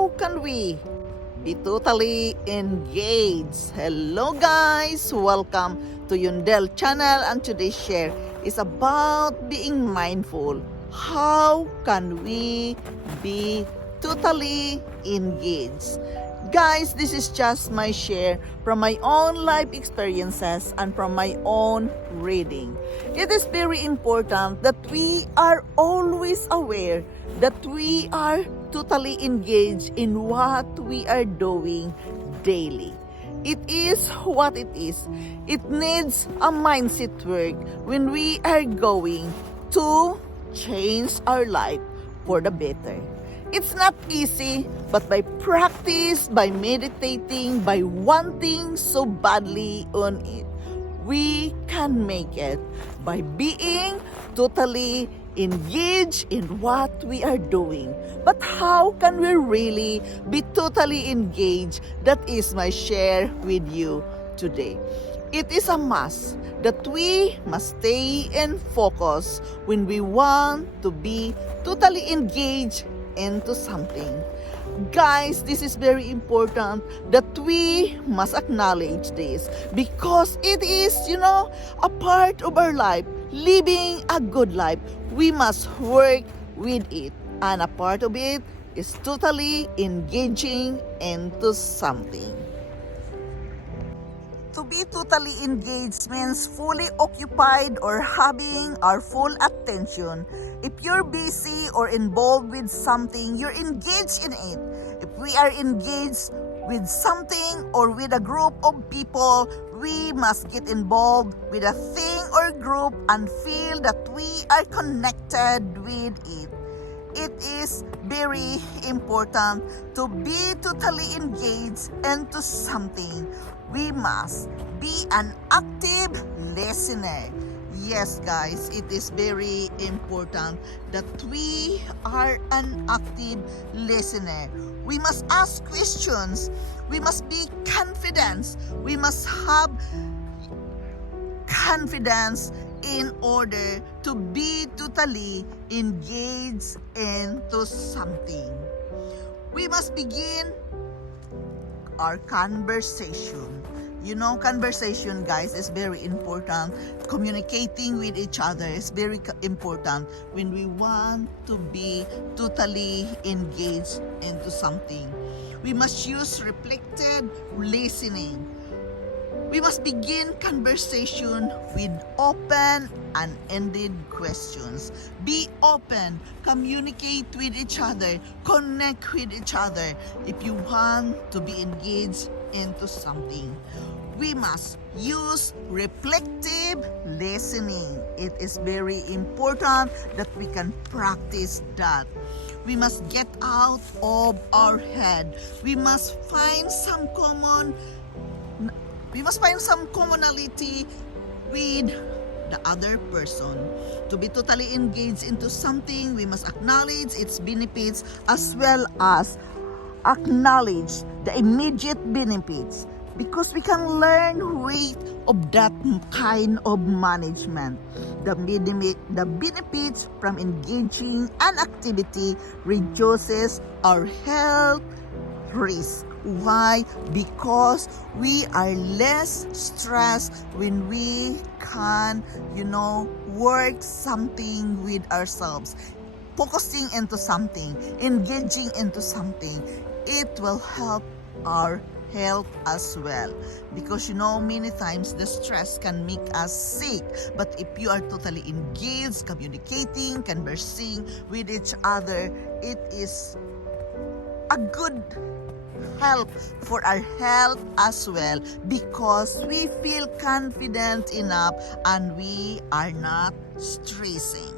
how can we be totally engaged? Hello guys, welcome to Yundel channel, and today's share is about being mindful. How can we be totally engaged? Guys, this is just my share from my own life experiences and from my own reading. It is very important that we are always aware that we are totally engaged in what we are doing daily. It is what it is. It needs a mindset work when we are going to change our life for the better. It's not easy, but by practice, by meditating, by wanting so badly on it, we can make it by being totally engaged in what we are doing. But how can we really be totally engaged? That is my share with you today. It is a must that we must stay and focus when we want to be totally engaged into something. Guys, this is very important that we must acknowledge this because it is, a part of our life. Living a good life, we must work with it, and a part of it is totally engaging into something. To be totally engaged means fully occupied or having our full attention. If you're busy or involved with something, you're engaged in it. If we are engaged with something or with a group of people, we must get involved with a thing or group and feel that we are connected with it. It is very important to be totally engaged into something. We must be an active listener. Yes, guys, it is very important that we are an active listener. We must ask questions. We must be confident. We must have confidence in order to be totally engaged into something. We must begin our conversation. Conversation, guys, is very important. Communicating with each other is very important when we want to be totally engaged into something. We must use reflective listening. We must begin conversation with open and ended questions. Be open, communicate with each other, connect with each other if you want to be engaged into something. We must use reflective listening. It is very important that we can practice that. We must get out of our head. We must find some commonality with the other person. To be totally engaged into something, we must acknowledge its benefits as well as acknowledge the immediate benefits, because we can learn weight of that kind of management. The benefits from engaging an activity reduces our health risk. Why? Because we are less stressed when we can, work something with ourselves. Focusing into something, engaging into something, it will help our health as well, because many times the stress can make us sick. But if you are totally engaged, communicating, conversing with each other, it is a good help for our health as well, because we feel confident enough and we are not stressing.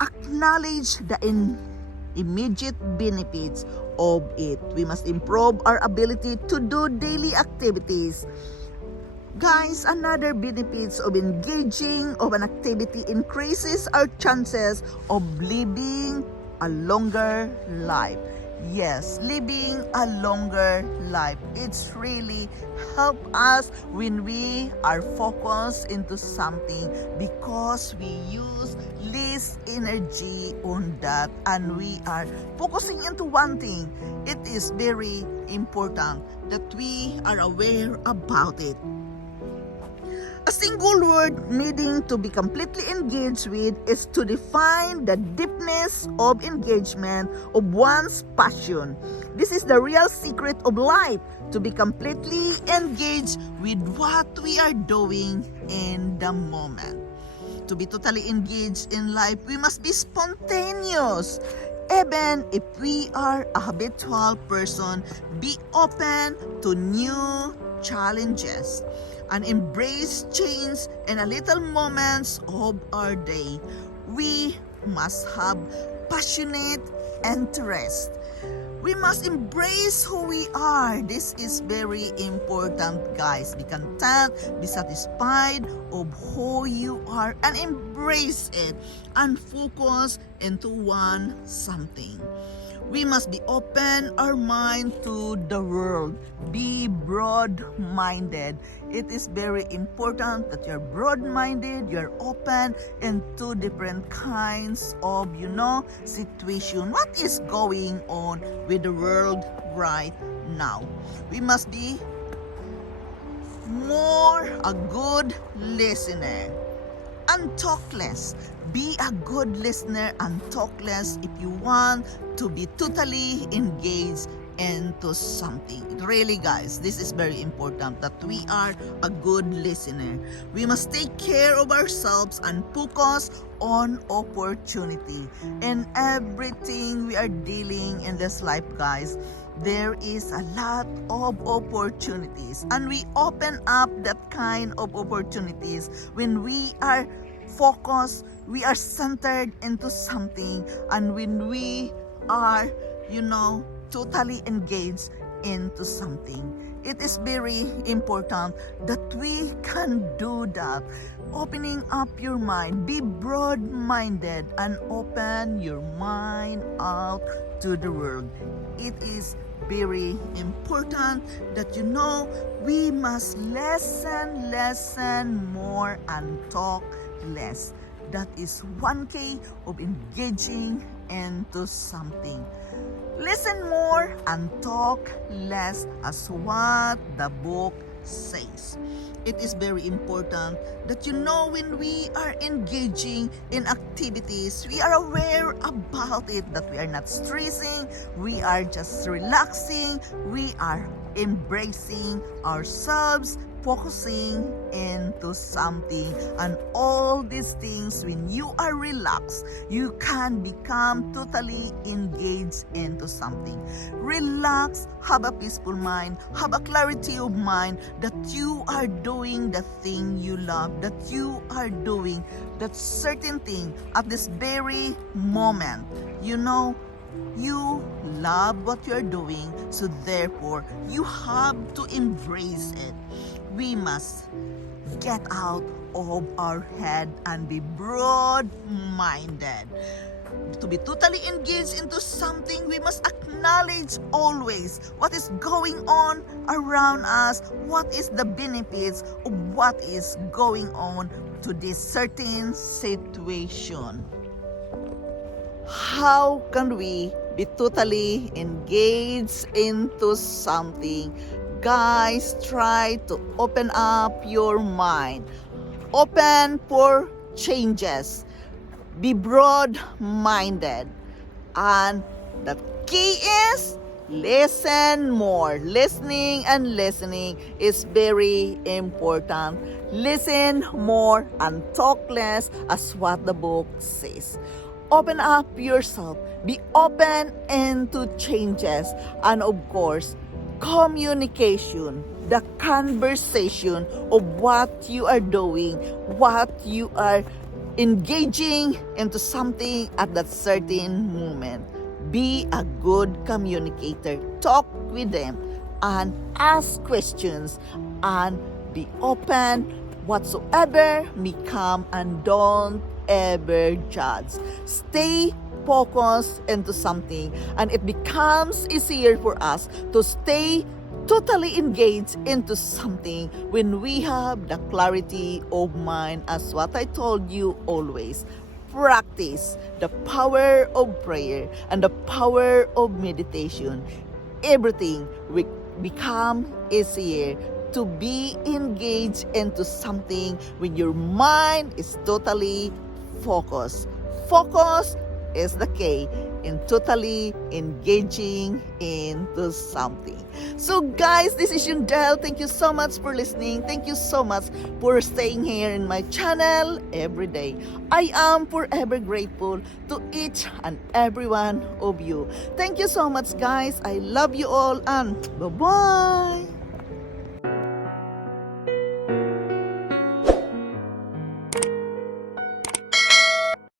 Acknowledge the immediate benefits of it. We must improve our ability to do daily activities. Guys, another benefits of engaging of an activity increases our chances of living a longer life. Yes, living a longer life. It's really help us when we are focused into something because we use less energy on that and we are focusing into one thing. It is very important that we are aware about it. A single word needing to be completely engaged with is to define the deepness of engagement of one's passion. This is the real secret of life, to be completely engaged with what we are doing in the moment. To be totally engaged in life, we must be spontaneous. Even if we are a habitual person, be open to new challenges and embrace change in a little moments of our day. We must have passionate interest. We must embrace who we are. This is very important, guys. Be content, be satisfied of who you are and embrace it and focus into one something. We must be open our mind to the world. Be broad-minded. It is very important that you're broad-minded, you're open into different kinds of, situation. What is going on with the world right now? We must be more a good listener and talk less. Be a good listener and talk less if you want to be totally engaged into something. Really, guys, this is very important that we are a good listener. We must take care of ourselves and focus on opportunity. In everything we are dealing in this life, guys, there is a lot of opportunities and we open up that kind of opportunities when we are focused, we are centered into something, and when we are, totally engaged into something. It is very important that we can do that. Opening up your mind, be broad-minded and open your mind out to the world. It is very important that we must listen more and talk less. That is one key of engaging into something. Listen more and talk less, as what the book says. It is very important that when we are engaging in activities, we are aware about it, that we are not stressing, we are just relaxing, we are embracing ourselves, focusing into something. And all these things, when you are relaxed, you can become totally engaged into something. Relax, have a peaceful mind, have a clarity of mind that you are doing the thing you love, that you are doing that certain thing at this very moment. You love what you're doing, so therefore you have to embrace it. We must get out of our head and be broad-minded. To be totally engaged into something, we must acknowledge always what is going on around us, what is the benefits of what is going on to this certain situation. How can we be totally engaged into something? Guys, try to open up your mind. Open for changes. Be broad-minded. And the key is listen more. Listening is very important. Listen more and talk less, as what the book says. Open up yourself. Be open into changes. And of course, communication, the conversation of what you are doing, what you are engaging into something at that certain moment. Be a good communicator. Talk with them and ask questions and be open whatsoever may come, and don't ever judge. Stay focus into something, and it becomes easier for us to stay totally engaged into something when we have the clarity of mind, as what I told you always. Practice the power of prayer and the power of meditation. Everything will become easier to be engaged into something when your mind is totally focused. Focus is the key in totally engaging into something. So guys, this is Yundel. Thank you so much for listening. Thank you so much for staying here in my channel every day. I am forever grateful to each and every one of you. Thank you so much guys. I love you all and bye-bye.